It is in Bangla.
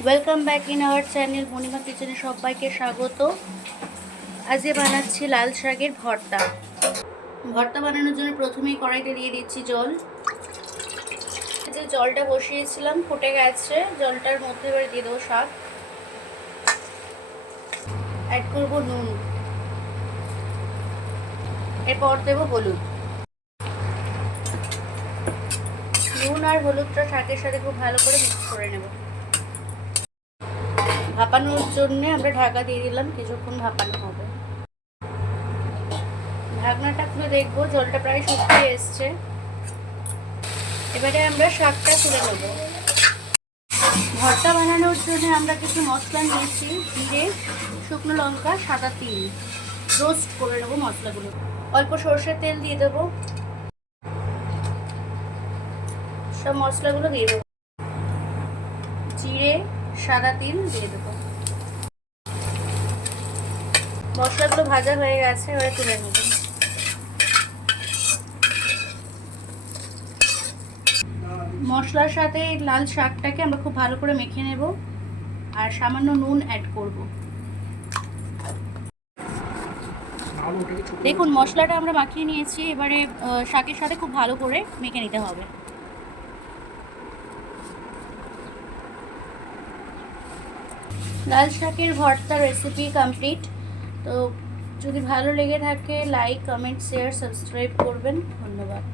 Welcome back in our channel Monima কিচেনে সবাইকে স্বাগত। আজকে বানাচ্ছি লাল শাকের ভর্তা। ভর্তা বানানোর জন্য প্রথমেই কড়াইতে দিয়ে দিচ্ছি জল। যে জলটা বসিয়েছিলাম ফুটে গেছে, জলটার মধ্যে এবারে দিয়ে দেবো শাক, অ্যাড করবো নুন, এরপর দেবো হলুদ। নুন আর হলুদটা শাকের সাথে খুব ভালো করে মিক্স করে নেব। ভাপানোর জন্য আমরা ঢাকা দিয়ে দিলাম, কিছুক্ষণ ভাপানো হবে। ঢাকনাটা খুলে দেখবো জলটা প্রায় শুকিয়ে এসছে। এবারে আমরা শাকটা তুলে নেব। ভর্তা বানানোর জন্য আমরা কিছু মশলা নিয়েছি, জিরে, শুকনো লঙ্কা, সাদা তিল। রোস্ট করে নেবো মশলাগুলো। অল্প সর্ষের তেল দিয়ে দেবো, সব মশলাগুলো দিয়ে দেবো। জিরে, সাদা তিল দিয়ে দেবো। মশলাগুলো ভাজা হয়ে গেছে, এবারে তুলে নেব। মশলার সাথে লাল শাকটাকে আমরা খুব ভালো করে মেখে নেব আর সামান্য নুন অ্যাড করব। দেখুন মশলাটা আমরা মাখিয়ে নিয়েছি, এবারে শাকের সাথে খুব ভালো করে মেখে নিতে হবে। লাল শাকের ভর্তা রেসিপি কমপ্লিট। তো যদি ভালো লেগে থাকে লাইক, কমেন্ট, শেয়ার, সাবস্ক্রাইব করবেন। ধন্যবাদ।